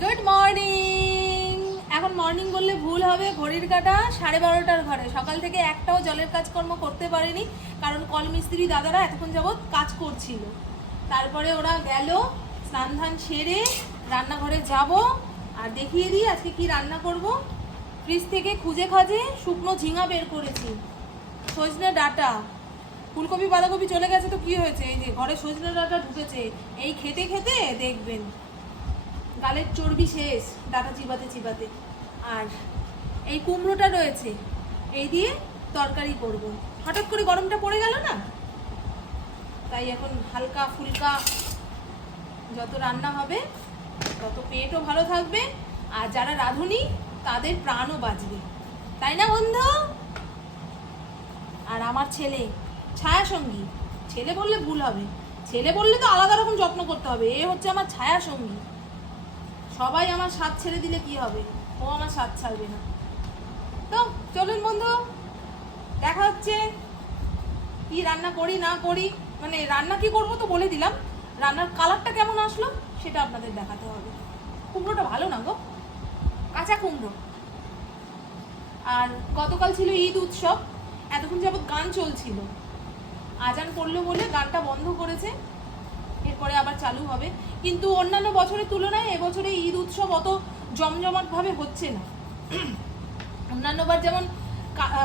Good morning. এখন morning বললে ভুল হবে, ঘড়ির কাঁটা 12:30টার ঘরে। সকাল থেকে একটাও জলের কাজকর্ম করতে পারেনি, কারণ কলমিস্ত্রি দাদারা এতক্ষণ যাবৎ কাজ করছিল। তারপরে ওরা গেল, স্নান ধান সেরে রান্নাঘরে যাব আর দেখিয়ে দিই আজকে কি রান্না করব। ফ্রিজ থেকে খুঁজে খাজে শুকনো ঝিঙা বের করেছি, সজনে ডাঁটা, ফুলকপি বাঁধাকপি চলে গেছে তো কি হয়েছে, এই যে ঘরে সজনে ডাঁটা ঢুকেছে। এই খেতে খেতে দেখবেন গালের চর্বি শেষ ডাঁটা চিবাতে চিবাতে। আর এই কুমড়োটা রয়েছে, এই দিয়ে তরকারি করব। হঠাৎ করে গরমটা পড়ে গেল না, তাই এখন হালকা ফুলকা যত রান্না হবে তত পেটও ভালো থাকবে, আর যারা রাঁধুনি তাদের প্রাণও বাঁচবে, তাই না বন্ধু? আর আমার ছেলে ছায়া সঙ্গী, ছেলে বললে ভুল হবে, ছেলে বললে তো আলাদা রকম যত্ন করতে হবে। এ হচ্ছে আমার ছায়া সঙ্গী। সবাই আমার স্বাদ ছেড়ে দিলে কি হবে, ও আমার স্বাদ ছাড়বে না। তো চলুন বন্ধু, দেখা হচ্ছে কি রান্না করি না করি, মানে রান্না কি করব তো বলে দিলাম, রান্নার কালারটা কেমন আসলো সেটা আপনাদের দেখাতে হবে। কুমড়োটা ভালো না গো, কাঁচা কুমড়ো। আর গতকাল ছিল ঈদ উৎসব, এতক্ষণ যাবত গান চলছিল, আজান করলো বলে গানটা বন্ধ করেছে, এরপরে আবার চালু হবে। কিন্তু অন্যান্য বছরের তুলনায় এবছরে ঈদ উৎসব অত জমজমাটভাবে হচ্ছে না। অন্যান্যবার যেমন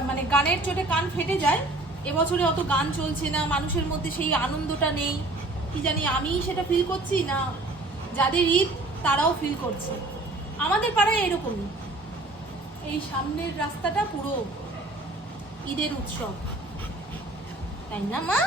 মানে গানের চোটে কান ফেটে যায়, এবছরে অত গান চলছে না, মানুষের মধ্যে সেই আনন্দটা নেই। কি জানি আমি সেটা ফিল করছি না, যাদের ঈদ তারাও ফিল করছে। আমাদের পাড়ায় এরকমই, এই সামনের রাস্তাটা পুরো ঈদের উৎসব, তাই না মা?